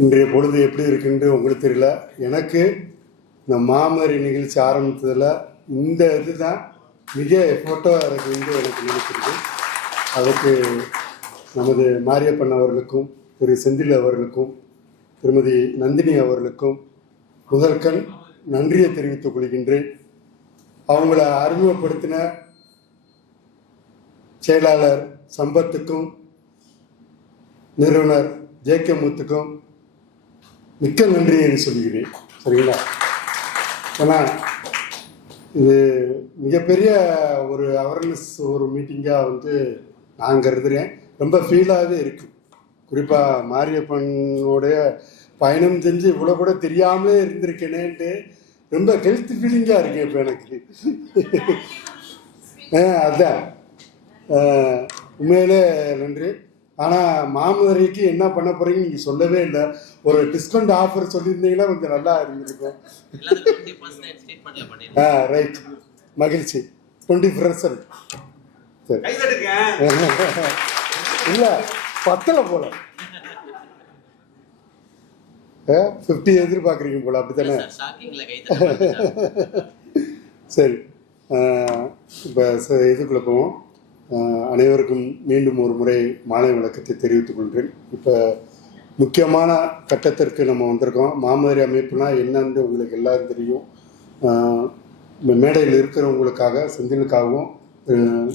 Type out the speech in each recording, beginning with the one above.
இன்றைய பொழுது எப்படி இருக்குன்னு உங்களுக்கு தெரியல. எனக்கு இந்த மாமரி நிகழ்ச்சி ஆரம்பித்ததில் இந்த இதுதான் மிக ஃபோட்டோ எனக்கு எனக்கு நினைச்சிருக்கு. அதுக்கு நமது மாரியப்பன் அவர்களுக்கும் திரு செந்தில் அவர்களுக்கும் திருமதி நந்தினி அவர்களுக்கும் முதற்கண் நன்றியை தெரிவித்துக் கொள்கின்றேன். அவங்கள அறிமுகப்படுத்தின செயலாளர் சம்பத்துக்கும் நிறுவனர் ஜே.கே. முத்துக்கும் மிக்க நன்றியை சொல்கிறேன். சரிங்களா? ஏன்னா இது மிகப்பெரிய ஒரு அவேர்னஸ் ஒரு மீட்டிங்காக நான் கருதுகிறேன். ரொம்ப ஃபீலாகவே இருக்கு. குறிப்பாக மாரியப்பனுடைய பயணம் செஞ்சு இவ்வளோ கூட தெரியாமலே இருந்திருக்கேனேன்ட்டு ரொம்ப ஹெல்த் ஃபீலிங்காக இருக்கு இப்போ எனக்கு. அதுதான் உண்மையிலே நன்றி. ஆனால் மாமதுரைக்கு என்ன பண்ண போறீங்க நீங்கள் சொல்லவே இல்லை. ஒரு டிஸ்கவுண்ட் ஆஃபர் சொல்லியிருந்தீங்கன்னா கொஞ்சம் நல்லா இருந்திருக்கும். ரைட், மகிழ்ச்சி. 20%. சரி, இல்லை பத்தலை போல 50 எதிர்பார்க்குறீங்க போல, அப்படித்தானே? சரி, இப்போ இதுக்குள்ளே போவோம். அனைவருக்கும் மீண்டும் ஒரு முறை மாலை வணக்கத்தை தெரிவித்துக் கொள்கிறேன். இப்போ முக்கியமான கட்டத்திற்கு நம்ம வந்திருக்கோம். மாமதுரை அமைப்புனா என்னன்னு உங்களுக்கு எல்லாரும் தெரியும். மேடையில் இருக்கிறவங்களுக்காக, செந்திலுக்காகவும்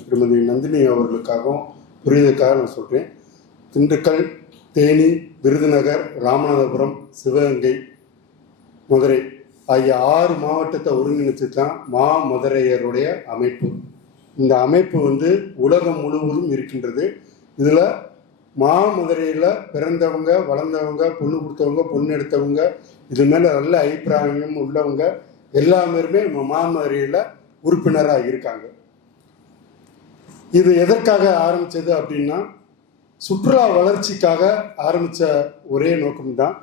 திருமதி நந்தினி அவர்களுக்காகவும் புரியுதற்காக நான் சொல்கிறேன். திண்டுக்கல், தேனி, விருதுநகர், ராமநாதபுரம், சிவகங்கை, மதுரை ஆகிய 6 மாவட்டத்தை ஒருங்கிணைச்சு தான் மாமதுரையருடைய அமைப்பு. இந்த அமைப்பு உலகம் முழுவதும் இருக்கின்றது. இதில் மாமதுரையில் பிறந்தவங்க, வளர்ந்தவங்க, பொண்ணு கொடுத்தவங்க, பொண்ணு எடுத்தவங்க, இது மேலே நல்ல அபிப்பிராயம் உள்ளவங்க எல்லாருமே மாமதுரையில் உறுப்பினராக இருக்காங்க. இது எதற்காக ஆரம்பித்தது அப்படின்னா, சுற்றுலா வளர்ச்சிக்காக ஆரம்பித்த ஒரே நோக்கம்தான்.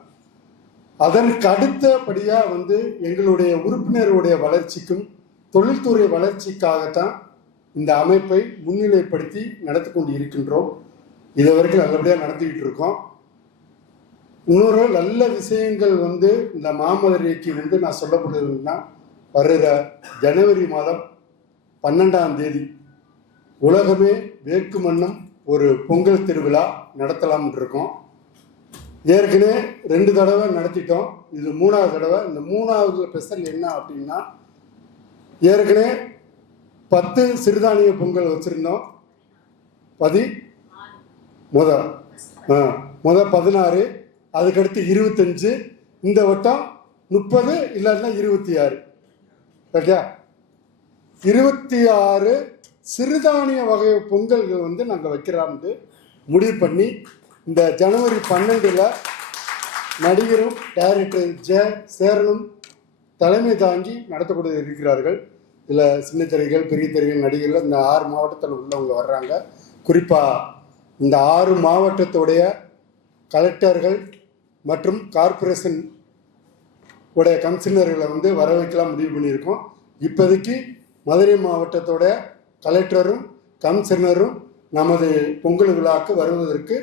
அதற்கு அடுத்தபடியாக எங்களுடைய உறுப்பினருடைய வளர்ச்சிக்கும் தொழில்துறை வளர்ச்சிக்காகத்தான் இந்த அமைப்பை முன்னிலைப்படுத்தி நடத்தி கொண்டு இருக்கின்றோம். இது வரைக்கும் நல்லபடியாக நடத்திக்கிட்டு இருக்கோம். இன்னொரு நல்ல விஷயங்கள் இந்த மாமதுரைக்கு நான் சொல்லப்படுதுன்னா, வருகிற ஜனவரி மாதம் 12ஆம் தேதி உலகமே வேட்கு மன்னம் ஒரு பொங்கல் திருவிழா நடத்தலாம் இருக்கோம். ஏற்கனவே 2 தடவை நடத்திட்டோம். இது 3வது தடவை. இந்த 3வது ஸ்பெஷல் என்ன அப்படின்னா, ஏற்கனவே 10 சிறுதானிய பொங்கல் வச்சுருந்தோம். முத 16, அதுக்கடுத்து 25, இந்த வட்டம் 30 இல்லைன்னா 26. சரியா? 26 சிறுதானிய வகை பொங்கல்கள் நாங்கள் வைக்கிறான்னு முடிவு பண்ணி, இந்த ஜனவரி 12 நடிகரும் டைரக்டர் ஜெ. சேரனும் தலைமை தாங்கி நடத்தக்கூடிய இருக்கிறார்கள். இதில் சின்ன திரைகள், பெரிய திரைகள், நடிகர்கள் இந்த 6 மாவட்டத்தில் உள்ளவங்க வர்றாங்க. குறிப்பாக இந்த 6 மாவட்டத்துடைய கலெக்டர்கள் மற்றும் கார்பரேஷன் உடைய கமிஷனர்களை வர வைக்கலாம் முடிவு பண்ணியிருக்கோம். இப்போதைக்கு மதுரை மாவட்டத்தோட கலெக்டரும் கமிஷனரும் நமது பொங்கல் விழாக்கு வருவதற்கு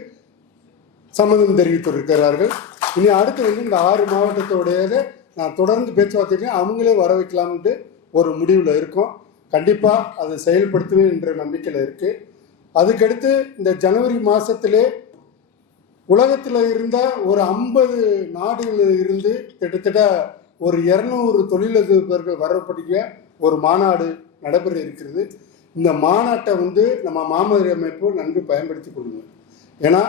சம்மதம் தெரிவித்திருக்கிறார்கள். இனி அடுத்து இந்த 6 மாவட்டத்தோடையதை நான் தொடர்ந்து பேச்சுவார்த்தைக்கு அவங்களே வர வைக்கலாம்ட்டு ஒரு முடிவில் இருக்கோம். கண்டிப்பாக அதை செயல்படுத்துவேன் என்ற நம்பிக்கையில் இருக்குது. அதுக்கடுத்து இந்த ஜனவரி மாதத்திலே உலகத்தில் இருந்த ஒரு 50 நாடுகளில் இருந்து கிட்டத்தட்ட ஒரு 200 தொழிலதிபர்கள் வரக்கூடிய ஒரு மாநாடு நடைபெற இருக்கிறது. இந்த மாநாட்டை நம்ம மாமதுரை அமைப்பு நன்கு பயன்படுத்தி கொள்ளுங்க. ஏன்னா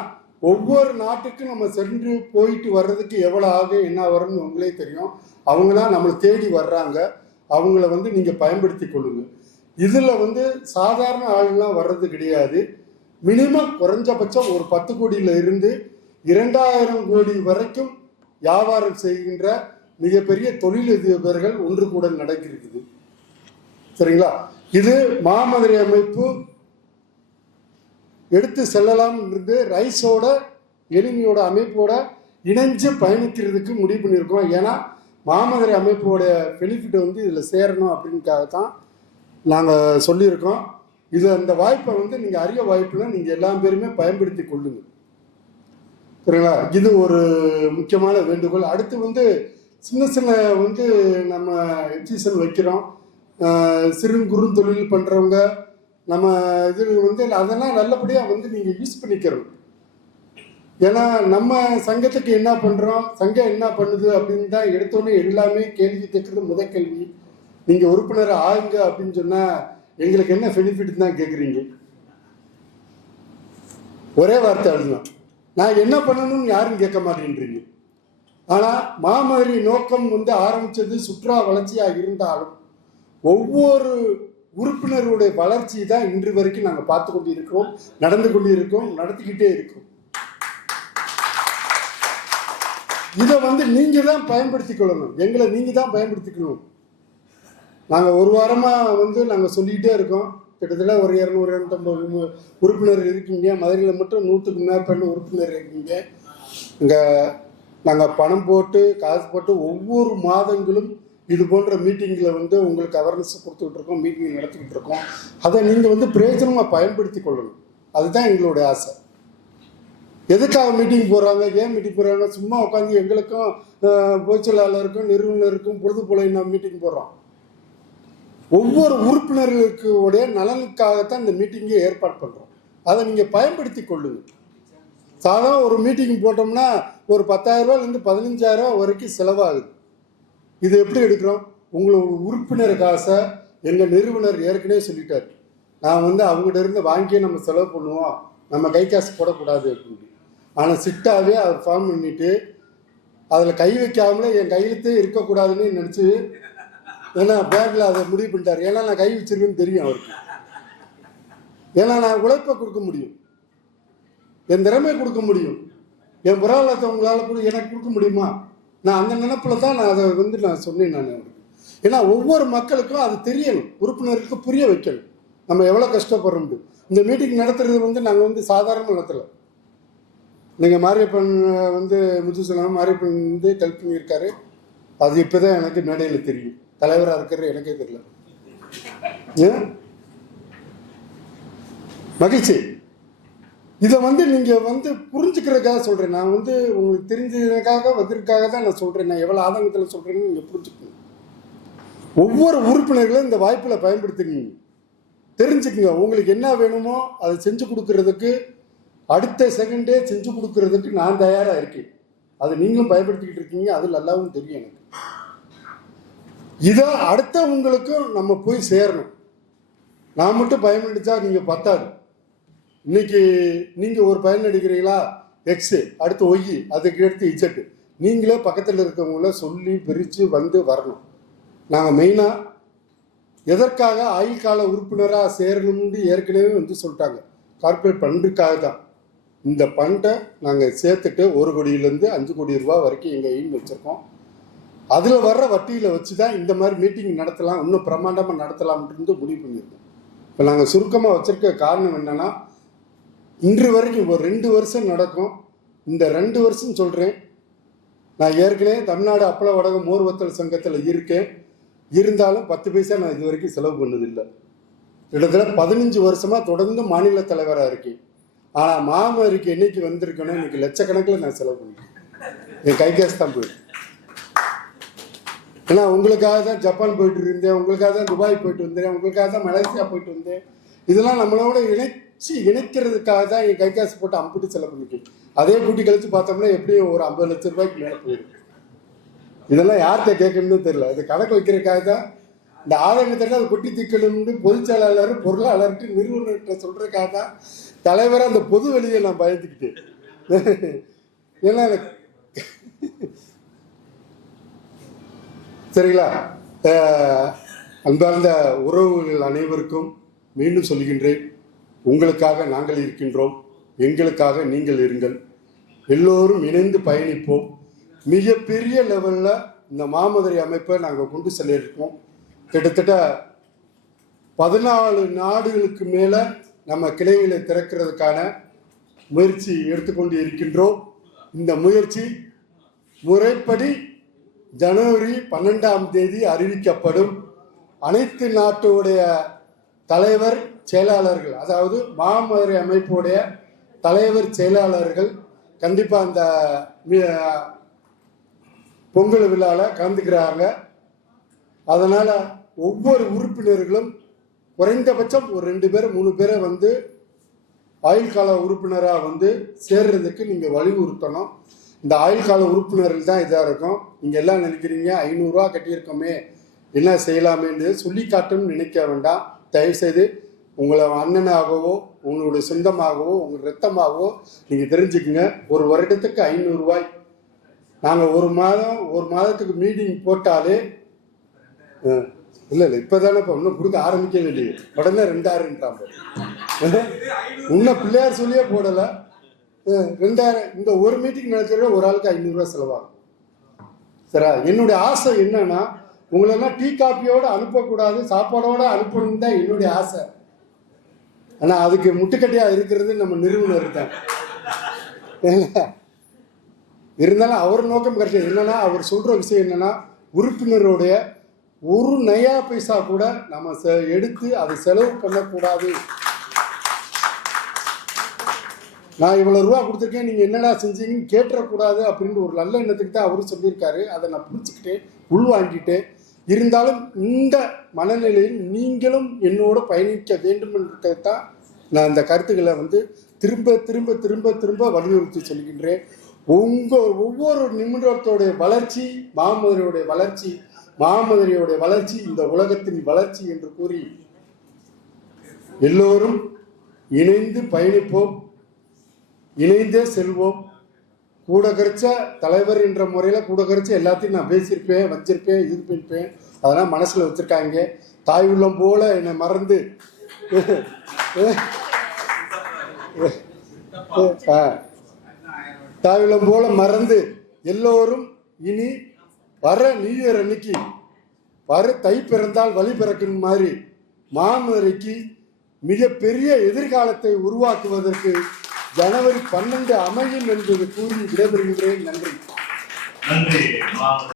ஒவ்வொரு நாட்டுக்கும் நம்ம சென்று போயிட்டு வர்றதுக்கு எவ்வளோ ஆகும், என்ன வரும்னு உங்களே தெரியும். அவங்களாம் நம்மளை தேடி வர்றாங்க. அவங்கள நீங்கள் பயன்படுத்தி கொள்ளுங்க. இதில் சாதாரண ஆளுலாம் வர்றது கிடையாது. மினிமம் குறைஞ்சபட்சம் ஒரு 10 கோடியில் இருந்து 2000 கோடி வரைக்கும் வியாபாரம் செய்கின்ற மிகப்பெரிய தொழிலதிபர்கள் ஒன்று கூட நடக்கிறது. சரிங்களா? இது மாமதுரை அமைப்பு எடுத்து செல்லலாம் இருந்து ரைஸோட எளிமையோட அமைப்போட இணைஞ்சு பயணிக்கிறதுக்கு முடிவு பண்ணியிருக்கோம். ஏன்னா மாமதுரை அமைப்போட பெனிஃபிட் இதில் சேரணும் அப்படின்னுக்காகத்தான் நாங்கள் சொல்லியிருக்கோம். இது அந்த வாய்ப்பை நீங்கள் அரிய வாய்ப்புனா நீங்கள் எல்லா பேருமே பயன்படுத்தி கொள்ளுங்கள். சரிங்களா? இது ஒரு முக்கியமான வேண்டுகோள். அடுத்து வந்து சின்ன சின்ன வந்து நம்ம எக்ஸிபிஷன் வைக்கிறோம். சிறு குறுந்தொழில் பண்ணுறவங்க நம்ம இது வந்து அதெல்லாம் நல்லபடியாக வந்து நீங்கள் யூஸ் பண்ணிக்கிறோம். ஏன்னா நம்ம சங்கத்துக்கு என்ன பண்ணுறோம், சங்கம் என்ன பண்ணுது அப்படின்னு தான் எடுத்தோன்னே எல்லாமே கேள்வி கேட்குறது முதல் கேள்வி. நீங்கள் உறுப்பினர் ஆகுங்க அப்படின்னு சொன்னால் எங்களுக்கு என்ன பெனிஃபிட் தான் கேட்குறீங்க. ஒரே வார்த்தை எழுதலாம், நான் என்ன பண்ணணும்னு யாரும் கேட்க மாட்டேன்றீங்க. ஆனால் மாமதுரை நோக்கம் வந்து ஆரம்பித்தது சுற்றுலா வளர்ச்சியாக இருந்தாலும் ஒவ்வொரு உறுப்பினருடைய வளர்ச்சி தான் இன்று வரைக்கும் நாங்கள் பார்த்து கொண்டு இருக்கிறோம், நடந்து கொண்டு இருக்கோம், நடத்திக்கிட்டே இருக்கோம். இதை வந்து நீங்கள் தான் பயன்படுத்தி கொள்ளணும், எங்களை நீங்கள் தான் பயன்படுத்திக்கணும். நாங்கள் ஒரு வாரமாக வந்து நாங்கள் சொல்லிக்கிட்டே இருக்கோம். கிட்டத்தட்ட ஒரு 200-250 உறுப்பினர் இருக்கீங்க. மதுரையில் மட்டும் 100க்கு மேற்பட்ட உறுப்பினர் இருக்கீங்க. இங்கே நாங்கள் பணம் போட்டு காசு போட்டு ஒவ்வொரு மாதங்களும் இது போன்ற மீட்டிங்கில் வந்து உங்களுக்கு அவேர்னஸ் கொடுத்துக்கிட்டு இருக்கோம், மீட்டிங் நடத்திக்கிட்டு இருக்கோம். அதை நீங்கள் வந்து பிரயோஜனமாக பயன்படுத்தி கொள்ளணும். அதுதான் எங்களுடைய ஆசை. எதுக்காக மீட்டிங் போகிறாங்க, ஏன் மீட்டிங் போகிறாங்க? சும்மா உட்காந்து எங்களுக்கும் பொதுச்செயலாளருக்கும் நிறுவனருக்கும் பொழுது போல நம்ம மீட்டிங் போடுறோம். ஒவ்வொரு உறுப்பினர்களுடைய நலனுக்காகத்தான் இந்த மீட்டிங்கை ஏற்பாடு பண்ணுறோம். அதை நீங்கள் பயன்படுத்தி கொள்ளுங்கள். சாதாரண ஒரு மீட்டிங் போட்டோம்னா ஒரு 10,000 ரூபாயிலேருந்து 15,000 ரூபா வரைக்கும் செலவாகுது. இது எப்படி எடுக்கிறோம்? உங்களோட உறுப்பினர் காசை எங்கள் நிறுவனர் ஏற்கனவே சொல்லிட்டார், நான் வந்து அவங்ககிட்ட இருந்து வாங்கியே நம்ம செலவு பண்ணுவோம், நம்ம கை காசு போடக்கூடாது அப்படின்னு. ஆனால் சிட்டாவே அவர் ஃபார்ம் பண்ணிட்டு அதில் கை வைக்காமலே என் கையெழுத்தே இருக்கக்கூடாதுன்னு நினச்சி, ஏன்னா பேங்கில் அதை முடிவு பண்ணிட்டார். ஏன்னா நான் கை வச்சிருக்கேன்னு தெரியும் அவருக்கு. ஏன்னா நான் உழைப்பை கொடுக்க முடியும், என் திறமையை கொடுக்க முடியும், என் பொருளாதாரத்தை உங்களால் கூட எனக்கு கொடுக்க முடியுமா? நான் அந்த நினைப்பில் தான் நான் அதை வந்து நான் சொன்னேன். நான் அவருக்கு ஏன்னா ஒவ்வொரு மக்களுக்கும் அது தெரியணும், உறுப்பினருக்கு புரிய வைக்கணும் நம்ம எவ்வளோ கஷ்டப்படுறோம். இந்த மீட்டிங் நடத்துறது வந்து நாங்கள் வந்து சாதாரண நடத்தலை. நீங்கள் மாரியப்பன் வந்து முத்துசலாம் மாரியப்பன் வந்து ஹெல்ப் பண்ணியிருக்காரு. அது இப்போ தான் எனக்கு மேடையில் தெரியும், தலைவராக இருக்கிறது எனக்கே தெரியல. மகிழ்ச்சி. இதை வந்து நீங்கள் வந்து புரிஞ்சுக்கிறதுக்காக சொல்கிறேன். நான் வந்து உங்களுக்கு தெரிஞ்சதுக்காக வந்ததுக்காக தான் நான் சொல்கிறேன். நான் எவ்வளோ ஆதங்கத்தில் சொல்கிறேன்னு நீங்கள் புரிஞ்சுக்கணும். ஒவ்வொரு உறுப்பினர்களும் இந்த வாய்ப்பில் பயன்படுத்தினீங்க, தெரிஞ்சுக்குங்க. உங்களுக்கு என்ன வேணுமோ அதை செஞ்சு கொடுக்கறதுக்கு, அடுத்த செகண்டே செஞ்சு கொடுக்கறதுக்கு நான் தயாராக இருக்கேன். அதை நீங்களும் பயன்படுத்திக்கிட்டு இருக்கீங்க, அது நல்லாவும் தெரியும் எனக்கு. இதை அடுத்தவங்களுக்கும் நம்ம போய் சேரணும். நான் மட்டும் பயனடிச்சா நீங்கள் பத்தாது. இன்னைக்கு நீங்கள் ஒரு பயனடிக்கிறீங்களா, எக்ஸு, அடுத்து ஒய், அதுக்கு எடுத்து இஜெட்டு, நீங்களே பக்கத்தில் இருக்கவங்கள சொல்லி பிரித்து வந்து வரணும். நாங்கள் மெயினாக எதற்காக ஆயுள் கால உறுப்பினராக சேரணும்னு ஏற்கனவே வந்து சொல்லிட்டாங்க. கார்பரேட் ஃபண்டுக்காக தான். இந்த ஃபண்டை நாங்கள் சேர்த்துட்டு 1 கோடியிலேருந்து 5 கோடி ரூபா வரைக்கும் எங்கள் எய்ம் வச்சுருக்கோம். அதில் வர்ற வட்டியில் வச்சு தான் இந்த மாதிரி மீட்டிங் நடத்தலாம், இன்னும் பிரம்மாண்டமாக நடத்தலாம்ன்றது முடிவு பண்ணியிருக்கோம். இப்போ நாங்கள் சுருக்கமாக வச்சுருக்க காரணம் என்னென்னா, இன்று வரைக்கும் ஒரு 2 வருஷம் நடக்கும். இந்த 2 வருஷம் சொல்கிறேன், நான் ஏற்கனவே தமிழ்நாடு அப்பள வடக மோர் வத்தல் சங்கத்தில் இருக்கேன். இருந்தாலும் 10 பைசா நான் இது வரைக்கும் செலவு பண்ணதில்லை. கிட்டத்தட்ட 15 வருஷமாக தொடர்ந்து மாநில தலைவராக இருக்கேன். ஆனால் மாமதுரைக்கு என்னைக்கு வந்திருக்கணும், இன்னைக்கு லட்சக்கணக்கில் நான் செலவு பண்ணிட்டேன். என் கை காசு தான் போயிட்டு. ஏன்னா உங்களுக்காக தான் ஜப்பான் போயிட்டு இருந்தேன், உங்களுக்காக தான் துபாய் போயிட்டு வந்தேன், உங்களுக்காக தான் மலேசியா போயிட்டு வந்தேன். இதெல்லாம் நம்மளோட இணைக்கிறதுக்காக தான் என் கை காசு போட்டு அம்பிட்டு செலவு பண்ணிட்டேன். அதே கூட்டி கழிச்சு பார்த்தோம்னா எப்படியும் ஒரு 50 லட்சம் ரூபாய்க்கு மேலே போயிடும். இதெல்லாம் யார்கிட்ட கேட்கணும்னு தெரியல. அது கணக்கு வைக்கிறதுக்காக தான் இந்த ஆதங்கத்தை அதை கொட்டி திக்கணும்னு பொதுச்செயலாளர், பொருளாளர்கிட்ட, நிறுவனர்கிட்ட சொல்றதுக்காக தான் தலைவராக அந்த பொது வெளியை நான் பயந்துக்கிட்டேன். ஏன்னா சரிங்களா? அன்பார்ந்த உறவுகள் அனைவருக்கும் மீண்டும் சொல்கின்றேன், உங்களுக்காக நாங்கள் இருக்கின்றோம், எங்களுக்காக நீங்கள் இருங்கள். எல்லோரும் இணைந்து பயணிப்போம். மிகப்பெரிய லெவலில் இந்த மாமதுரை அமைப்பை நாங்கள் கொண்டு செல்லியிருக்கோம். கிட்டத்தட்ட 14 நாடுகளுக்கு மேலே நம்ம கிளைகளை திறக்கிறதுக்கான முயற்சி எடுத்துக்கொண்டு இருக்கின்றோம். இந்த முயற்சி முறைப்படி ஜனவரி 12ஆம் தேதி அறிவிக்கப்படும். அனைத்து நாட்டுடைய தலைவர் செயலாளர்கள், அதாவது மாமதுரை அமைப்புடைய தலைவர் செயலாளர்கள் கண்டிப்பாக அந்த பொங்கல் விழாவில் கலந்துக்கிறாங்க. அதனால் ஒவ்வொரு உறுப்பினர்களும் குறைந்தபட்சம் ஒரு 2 பேர் 3 பேரை வந்து ஆயுள் கால உறுப்பினராக வந்து சேர்றதுக்கு நீங்கள் வலியுறுத்தணும். இந்த ஆயுள் கால உறுப்பினர்கள் தான் இதாக இருக்கும். நீங்கள் எல்லாம் நினைக்கிறீங்க 500 ரூபா கட்டியிருக்கோமே என்ன செய்யலாமேன்னு சொல்லி காட்டணும்னு நினைக்க வேண்டாம். தயவுசெய்து உங்களை அண்ணனாகவோ உங்களுடைய சொந்தமாகவோ உங்கள் ரத்தமாகவோ நீங்கள் தெரிஞ்சுக்குங்க. ஒரு வருடத்துக்கு 500 ரூபாய். நாங்கள் ஒரு மாதத்துக்கு மீட்டிங் போட்டாலே இல்லை இப்போ தானே இப்போ இன்னும் கொடுக்க ஆரம்பிக்கவே இல்லையே, உடனே 2000ன்றாங்க. இன்னும் பிள்ளையார் சொல்லியே போடலை. 2000 இந்த ஒரு மீட்டிங் நடக்கிற ஒரு ஆளுக்கு 500 ரூபா செலவாகும். சரா, என்னுடைய ஆசை என்னன்னா உங்களெல்லாம் டீ காப்பியோடு அனுப்பக்கூடாது, சாப்பாடோடு அனுப்பணும்னு தான் என்னுடைய ஆசை. ஆனால் அதுக்கு முட்டுக்கட்டையாக இருக்கிறது நம்ம நிறுவனர் தான். இருந்தாலும் அவர் நோக்கம் கிடையாது. என்னன்னா அவர் சொல்கிற விஷயம் என்னன்னா உறுப்பினருடைய ஒரு நயா பைசா கூட நம்ம எடுத்து அதை செலவு பண்ணக்கூடாது. நான் இவ்வளோ ரூபா கொடுத்துருக்கேன் நீங்கள் என்னடா செஞ்சீங்கன்னு கேட்டுறக்கூடாது அப்படின்ட்டு ஒரு நல்ல எண்ணத்துக்கு தான் அவரும் சொல்லியிருக்காரு. அதை நான் பிடிச்சிக்கிட்டேன், உள்வாங்கிட்டேன். இருந்தாலும் இந்த மனநிலையில் நீங்களும் என்னோட பயணிக்க வேண்டும் என்றது தான் நான் இந்த கருத்துக்களை வந்து திரும்ப திரும்ப திரும்ப திரும்ப வலியுறுத்தி சொல்கின்றேன். ஒவ்வொரு நிமிடத்தோடைய வளர்ச்சி மாமதுரையுடைய வளர்ச்சி, மாமதுரையுடைய வளர்ச்சி இந்த உலகத்தின் வளர்ச்சி என்று கூறி எல்லோரும் இணைந்து பயணிப்போம், இணைந்தே செல்வோம். கூட கரைச்ச தலைவர் என்ற முறையில் கூட கரைச்ச எல்லாத்தையும் நான் பேசியிருப்பேன், வச்சிருப்பேன், இது பண்ணிப்பேன். அதெல்லாம் மனசில் வச்சுருக்காங்க. தாய் உள்ளம் போல என்னை மறந்து தாய் உள்ளம் போல மறந்து எல்லோரும் இனி வர நியூ இயர் அன்னைக்கு வர தை பிறந்தால் வழி பிறக்கும் மாதிரி மாமதுரைக்கு மிகப்பெரிய எதிர்காலத்தை உருவாக்குவதற்கு ஜனவரி 12 அமையும் என்பது கூறி விடைபெறுகின்றேன். நன்றி.